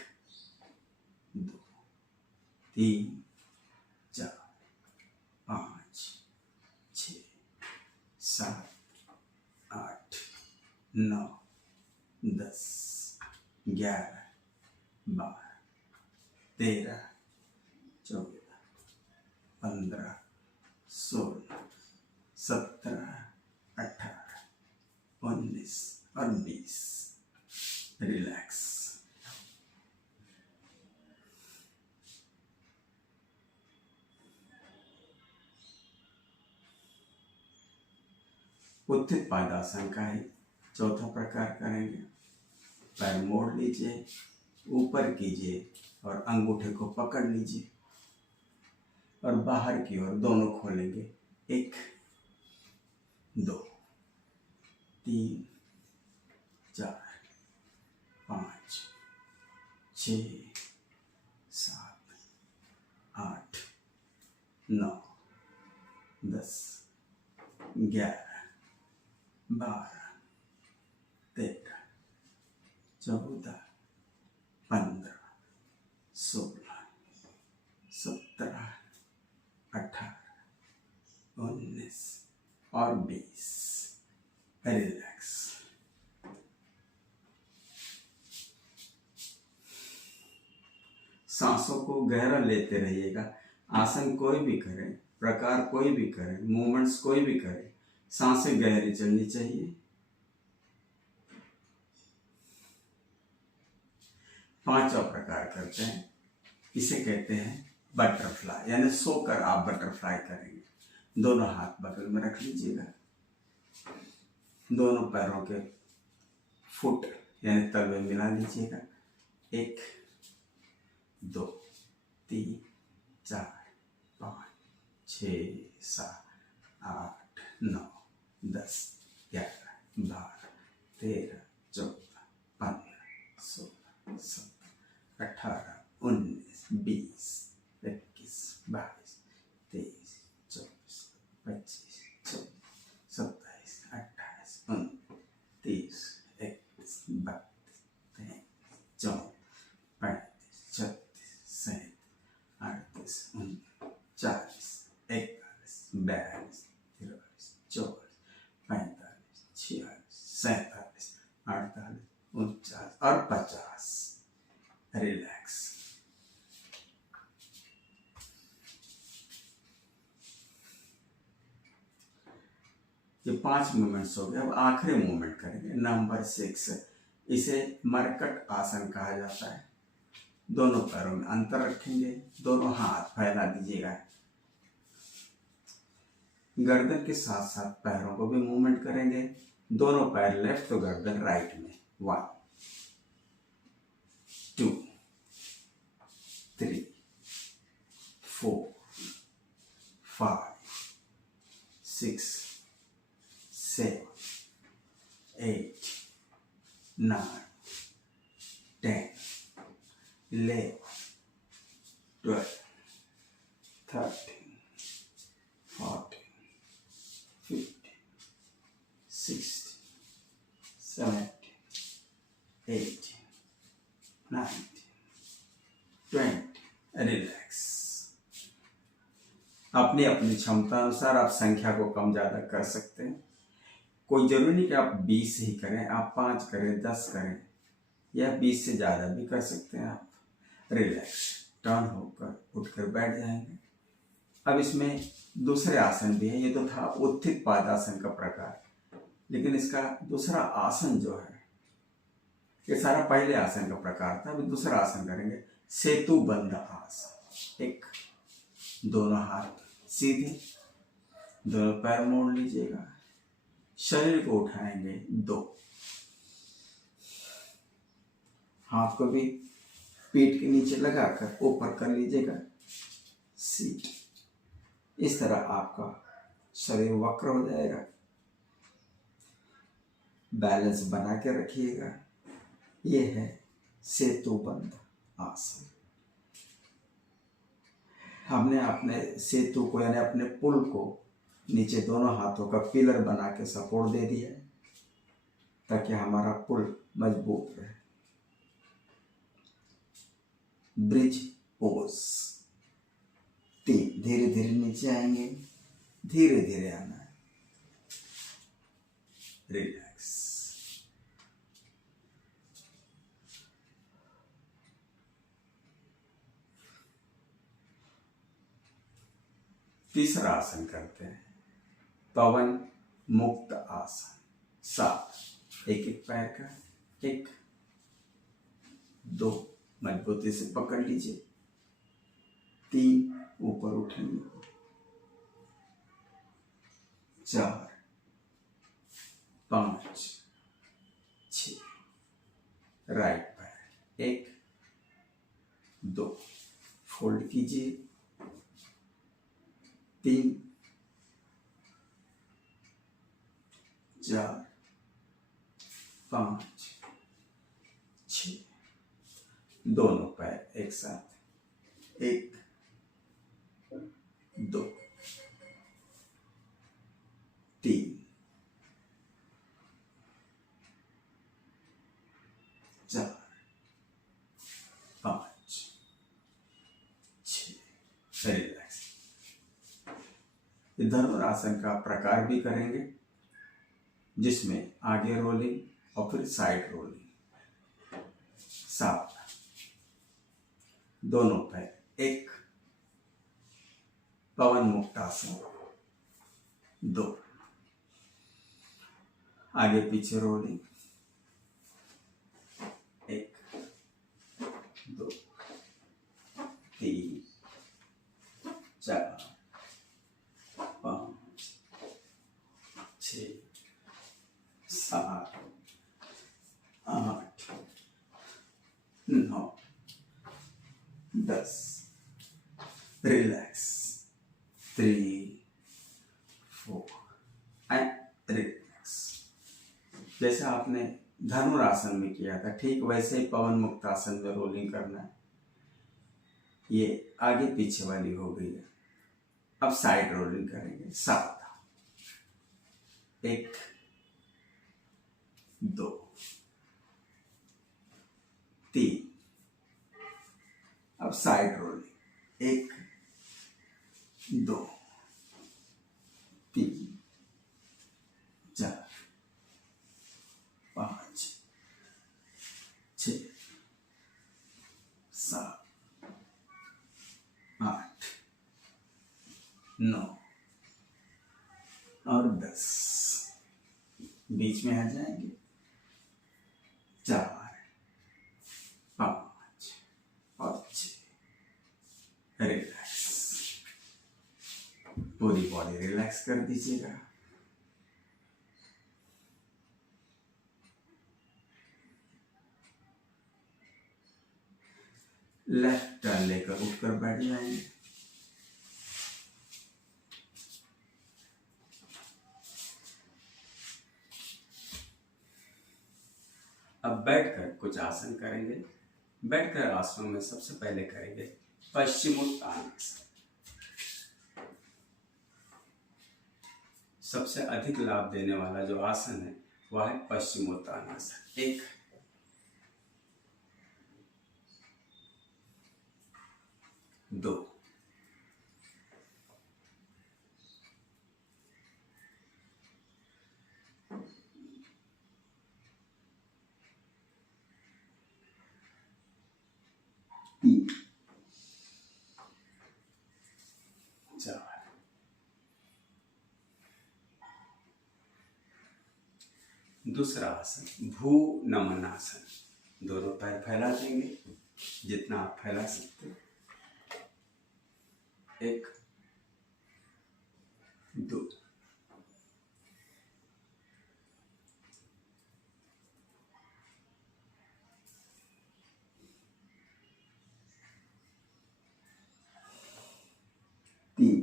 2 3 4 5 6 7 8 9 10 11 12 13 14 15 16 17 18 19 और 20। रिलैक्स। उत्थित पादासन का ही चौथा प्रकार करेंगे। पैर मोड़ लीजिए, ऊपर कीजिए और अंगूठे को पकड़ लीजिए और बाहर की ओर दोनों खोलेंगे। 1 2 3 4 5 6 7 8 9 10 11 12 13 14 15 16 17 18 19 और 20। रिलैक्स। सांसों को गहरा लेते रहिएगा। आसन कोई भी करें, प्रकार कोई भी करें, मूवमेंट्स कोई भी करें, सांसें गहरी चलनी चाहिए। 5वां प्रकार करते हैं, इसे कहते हैं बटरफ्लाई, यानी सोकर आप बटरफ्लाई करेंगे। दोनों हाथ बगल में रख लीजिएगा, दोनों पैरों के फुट यानी तलवे मिला लीजिएगा। 1 2 3 4 5 6 7 8 9 10 11 12 13 14 15 16 17 18 19 20 21 22 23 24 25 26 27 28 29 30 31 32 34 35 36 37 38 39 40 41 42 43 44 45 46 47 48 और 50। रिलैक्स। ये 5 मूवमेंट्स हो गए। अब आखिरी मूवमेंट करेंगे, नंबर 6। इसे मरकट आसन कहा जाता है। दोनों पैरों में अंतर रखेंगे, दोनों हाथ फैला दीजिएगा। गर्दन के साथ साथ पैरों को भी मूवमेंट करेंगे। दोनों पैर लेफ्ट तो गर्दन राइट में। 1 2 3 4 5 6 7 8 9 10 11 12 13 14 15 16 17 18 19 20। रिलैक्स। अपनी अपनी क्षमता अनुसार आप संख्या को कम ज़्यादा कर सकते हैं। कोई जरूरी नहीं कि आप 20 ही करें, आप 5 करें, 10 करें, या 20 से ज़्यादा भी कर सकते हैं आप। रिलैक्स। टर्न होकर उठकर बैठ जाएंगे। अब इसमें दूसरे आसन भी है। ये तो था उत्थित पादासन का प्रकार, लेकिन इसका दूसरा आसन जो है, ये सारा पहले आसन का प्रकार था। अभी दूसरा आसन करेंगे, सेतु बंध आसन। 1 दोनों हाथ सीधे, दोनों पैर मोड़ लीजिएगा, शरीर को उठाएंगे। 2 हाथ को भी पीठ के नीचे लगाकर ऊपर कर लीजिएगा, सीट। इस तरह आपका शरीर वक्र हो जाएगा। बैलेंस बना के रखिएगा। ये है सेतु बंध। आसन। हमने अपने सेतु को यानी अपने पुल को नीचे दोनों हाथों का पिलर बना के सपोर्ट दे दिया है ताकि हमारा पुल मजबूत रहे। Bridge pose. 3 धीरे धीरे नीचे आएंगे, धीरे धीरे आना है। रिलैक्स। तीसरा आसन करते हैं, पवन मुक्त आसन। 7 एक एक पैर का, 1 2 मजबूती से पकड़ लीजिए, 3 ऊपर उठेंगे, 4 5 6 राइट पैर, 1 2 फोल्ड कीजिए, 3 4 5 6 दोनों पैर एक साथ, 1 2 3 4 5 6। रिलैक्स। धनुरासन का प्रकार भी करेंगे जिसमें आगे रोलिंग और फिर साइड रोलिंग। 7 दोनों पैर, 1 पवन मुक्तासन, 2 आगे पीछे रोलिंग, 1 2 3 4 5 6 7 8 9 10। रिलैक्स। 3 4 and relax. जैसे आपने धनुरासन में किया था ठीक वैसे ही पवन मुक्तासन में रोलिंग करना है। ये आगे पीछे वाली हो गई है। अब साइड रोलिंग करेंगे। 7 1 2 3। अब साइड रोलिंग, 1 2 3 4 5 6 7 8 9 और 10। बीच में आ जाएंगे, 4 5 और 6। रिलैक्स। पूरी बॉडी रिलैक्स कर दीजिएगा। लेफ्ट टर्न लेकर उठकर बैठ जाएंगे। अब बैठकर कुछ आसन करेंगे। बैठकर आसनों में सबसे पहले करेंगे पश्चिमोत्तानासन। सबसे अधिक लाभ देने वाला जो आसन है वह है पश्चिमोत्तानासन। 1 2 3 4। दूसरा आसन भू नमनासन। दोनों पैर फैला देंगे जितना आप फैला सकते हैं। 1 2 3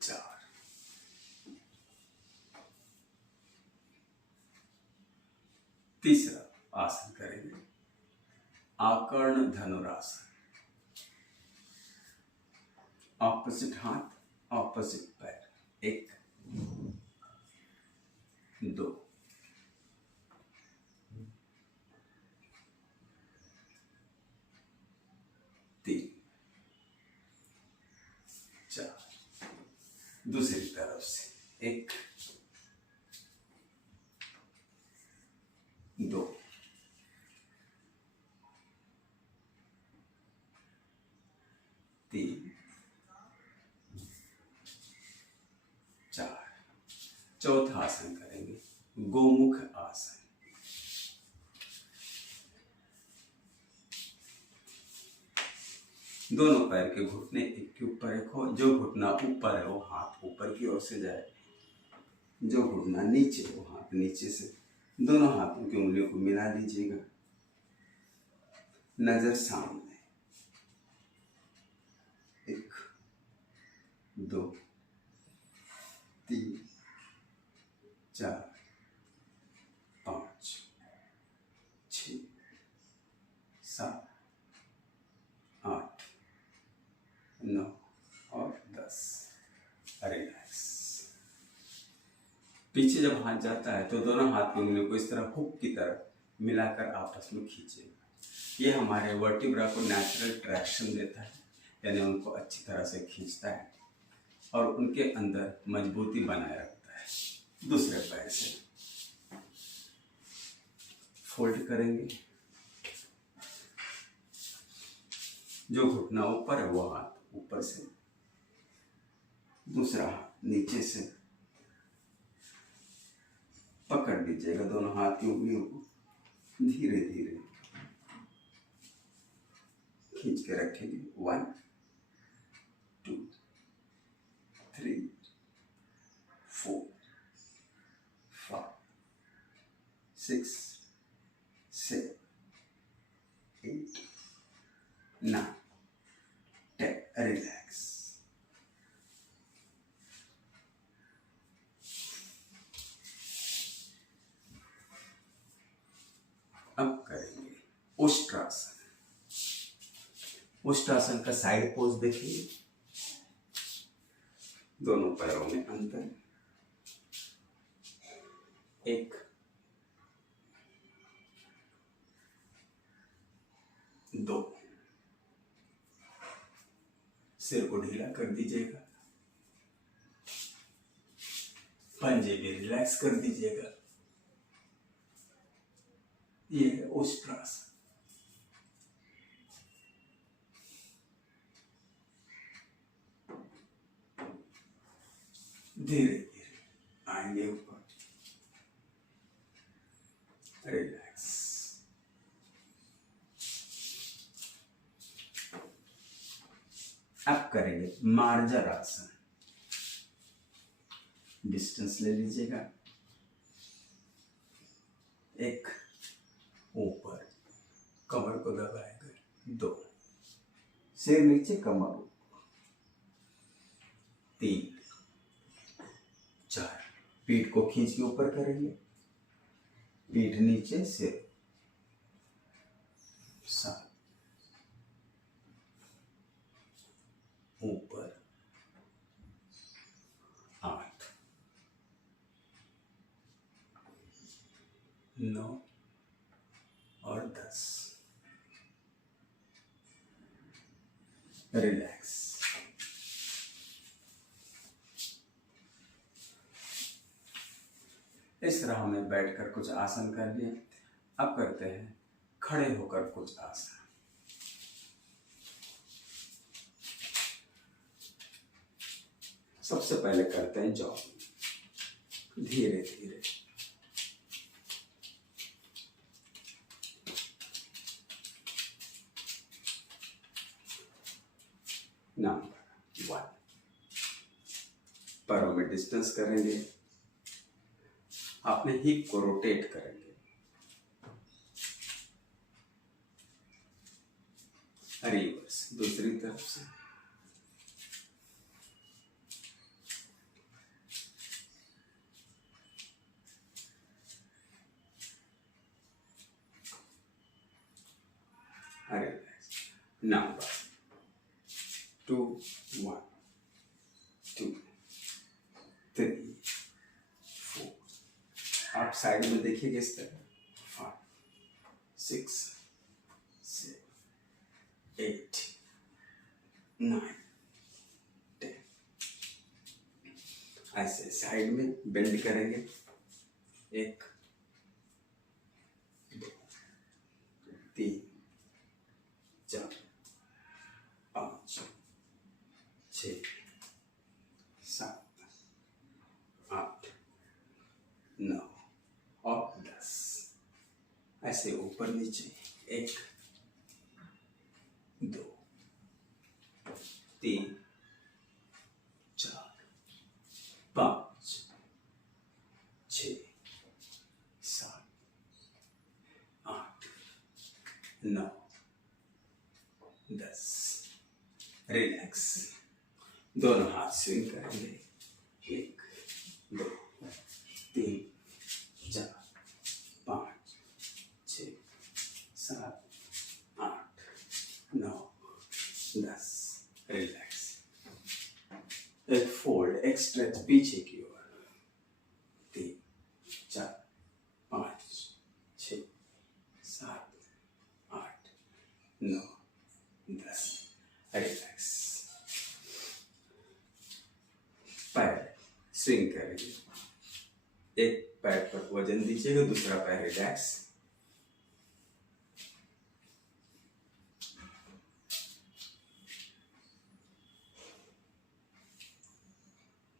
4। तीसरा आसन करेंगे। आकर्ण धनुरासन। ऑपोजिट हाथ ऑपोजिट पैर, 1 2 3 4। दूसरी तरफ से 1 2 3 4। चौथा आसन करेंगे गोमुख आसन। दोनों पैर के घुटने एक के ऊपर एक हो। जो घुटना ऊपर है वो हाथ ऊपर की ओर से जाए, जो घुटना नीचे वो हाथ नीचे से। दोनों हाथों की उंगलियों को मिला लीजिएगा, नजर सामने। 1 2 3 4 5 6 7 8 9 और 10। रिलैक्स। पीछे जब हाथ जाता है तो दोनों हाथ की उंगलियों को इस तरह हुक की तरह मिलाकर आपस में खींचेगा। ये हमारे वर्टिब्रा को नेचुरल ट्रैक्शन देता है, यानी उनको अच्छी तरह से खींचता है और उनके अंदर मजबूती बनाए रखता है। दूसरे पैर से फोल्ड करेंगे, जो घुटना ऊपर है वो हाथ ऊपर से, दूसरा हाथ नीचे से पकड़ लीजिएगा। दोनों हाथ की उंगलियों को धीरे धीरे खींच के रखेंगे। 1 2 3 4 5 6 7 8 9 10। रिलैक्स। अब करेंगे उष्ट्रासन। उष्ट्रासन का साइड पोज देखिए, दोनों पैरों में अंतर। 1 2। सिर को ढीला कर दीजिएगा, पंजे भी रिलैक्स कर दीजिएगा। ये है उष्ट्रासन। धीरे धीरे आएंगे ऊपर। रिलैक्स। अब करेंगे मार्जर आसन। डिस्टेंस ले लीजिएगा। 1 ऊपर, कमर को दबाएकर। 2 सिर नीचे, कमर ऊपर। 3 4 पीठ को खींच के ऊपर करेंगे, पीठ नीचे, सिर। 7 ऊपर। 8 9 और 10। रिलैक्स। इस तरह हमने बैठकर कुछ आसन कर लिए। अब करते हैं खड़े होकर कुछ आसन। सबसे पहले करते हैं जॉगिंग, धीरे धीरे। नंबर 1, पैरों में डिस्टेंस करेंगे, अपने हिप को रोटेट करेंगे। रिवर्स, दूसरी तरफ से। नंबर 2 1 2 3 4। आप साइड में देखिए किस तरह 5 6 7 8 9 10। ऐसे साइड में बेंड करेंगे 1 2 3 4 5 6 7 8 9 और 10। ऐसे ऊपर नीचे 1 2 3 4 5 6 7 8 9 10। रिलैक्स। दोनों हाथ स्विंग करेंगे 1 2 3 4 5 6 7 8 9 10। रिलैक्स। एक फोल्ड, एक स्ट्रेच पीछे की ओर 3 4 5 6 7 8 9 10। रिलैक्स। पैर स्विंग करेंगे, एक पैर पर वजन दीजिएगा, दूसरा पैर रिलैक्स।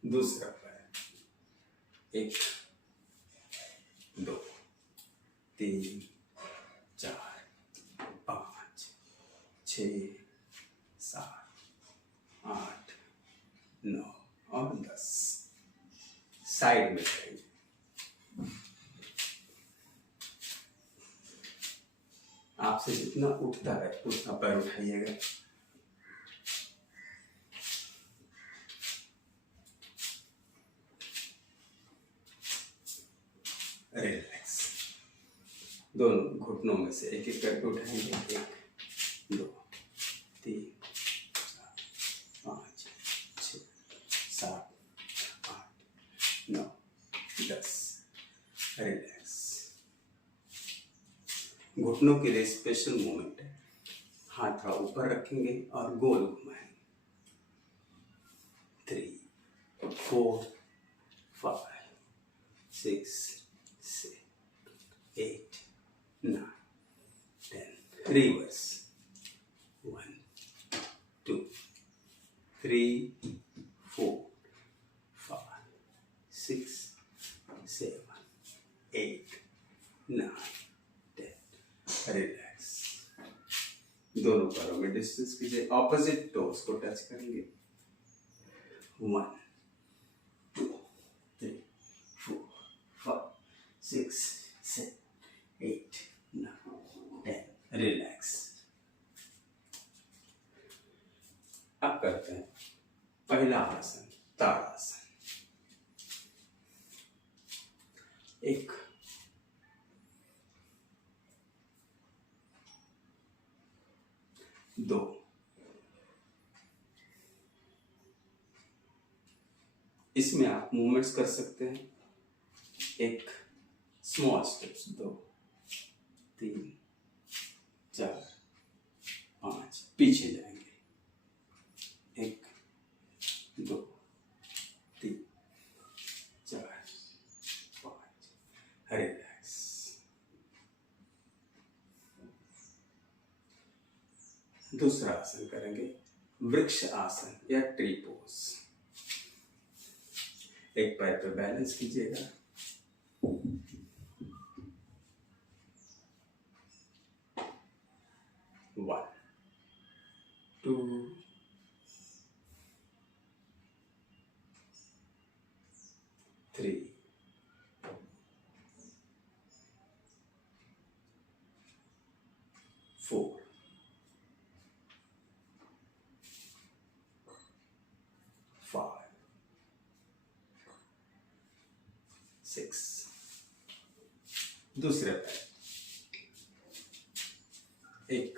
दूसरा पैर 1 2 3 4 5 6 7 8 9 और 10। साइड में करेंगे। आपसे जितना उठता है उतना पैर उठाइएगा। रिलैक्स। दोनों घुटनों में से एक एक करके उठाएंगे। 1 2 3 4 5 6 7 8 9 10। रिलैक्स। घुटनों के लिए स्पेशल मूवमेंट है। हाथ थोड़ा ऊपर रखेंगे और गोल घुमाएंगे। 3 4 5 6 7 8 9 10। रिवर्स 1 2 3 4 5 6 7 8 9 10। रिलैक्स। दोनों पैरों में डिस्टेंस कीजिए, ऑपोजिट टोस को टच करेंगे। 1 2 3 4 5 6 7 8 9 10। रिलैक्स। अब करते हैं पहला आसन, ताड़ासन। 1 2 इसमें आप मूवमेंट्स कर सकते हैं। 1 स्मॉल स्टेप्स 2 3 4 5 पीछे जाएंगे। 1 2 3 4 5। रिलैक्स। दूसरा आसन करेंगे वृक्ष आसन या ट्री पोज। एक पैर पे बैलेंस कीजिएगा। 1 2 3 4 5 6। दूसरे पैर 1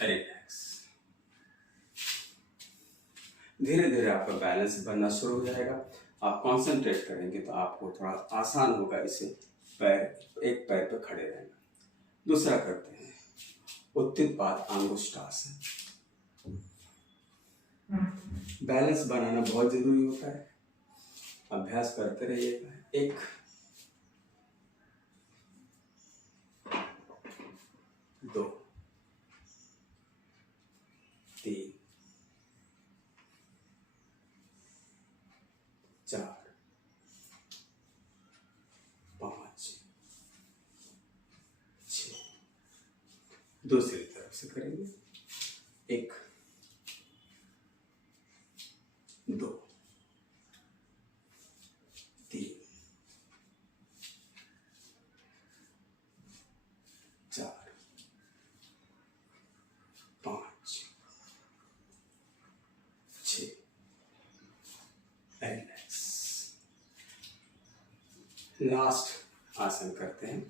रिलैक्स। धीरे धीरे आपका बैलेंस बनना शुरू हो जाएगा। आप कंसंट्रेट करेंगे तो आपको थोड़ा आसान होगा इसे एक पैर पे खड़े रहना। दूसरा करते हैं उत्थित पाद अंगुष्ठासन। बैलेंस बनाना बहुत जरूरी होता है, अभ्यास करते रहिएगा। 1 2 3 4 5 6। दूसरी तरफ से करेंगे। 1 2 3 4 5 6। रिलैक्स। लास्ट आसन करते हैं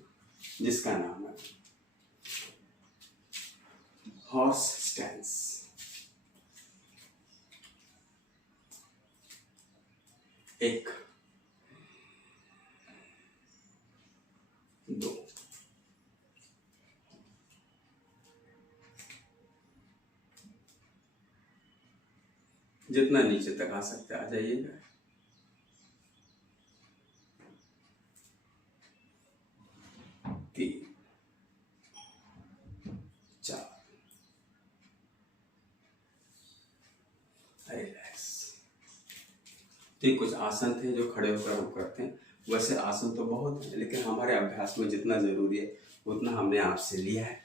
जिसका नाम है हॉर्स स्टैंस। 1 2 जितना नीचे तक आ सकते आ जाइएगा। 3 4। रिलैक्स। ये कुछ आसन थे जो खड़े होकर हम करते हैं। वैसे आसन तो बहुत है, लेकिन हमारे अभ्यास में जितना जरूरी है उतना हमने आपसे लिया है।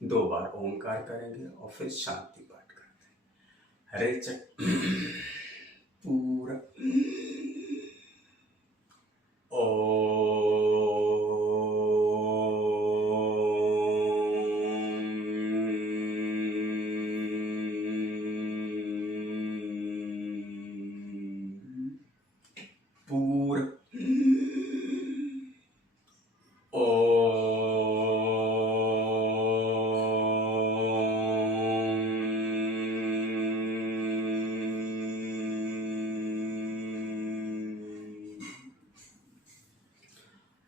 2 बार ओमकार करेंगे और फिर शांति पाठ करते हैं। हरे चक पूरा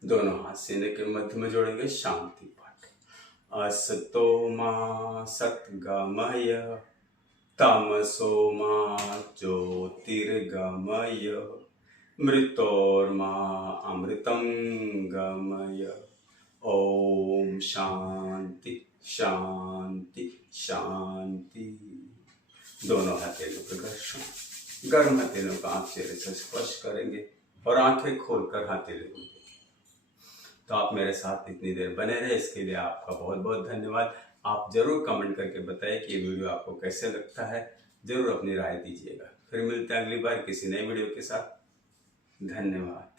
दोनों हाथ सीने के मध्य में जोड़ेंगे। शांति पाठ। असतो मा सद्गमय तमसो मा ज्योतिर्गमय मृतोर्मा अमृतं गमय। ओम शांति शांति शांति। दोनों हथेलियों पर घर्षण। गर्म हथेलियों का आप चेहरे से स्पर्श करेंगे और आंखें खोलकर हथेलियों को। तो आप मेरे साथ इतनी देर बने रहे, इसके लिए आपका बहुत बहुत धन्यवाद। आप जरूर कमेंट करके बताएं कि ये वीडियो आपको कैसे लगता है। जरूर अपनी राय दीजिएगा। फिर मिलते हैं अगली बार किसी नए वीडियो के साथ। धन्यवाद।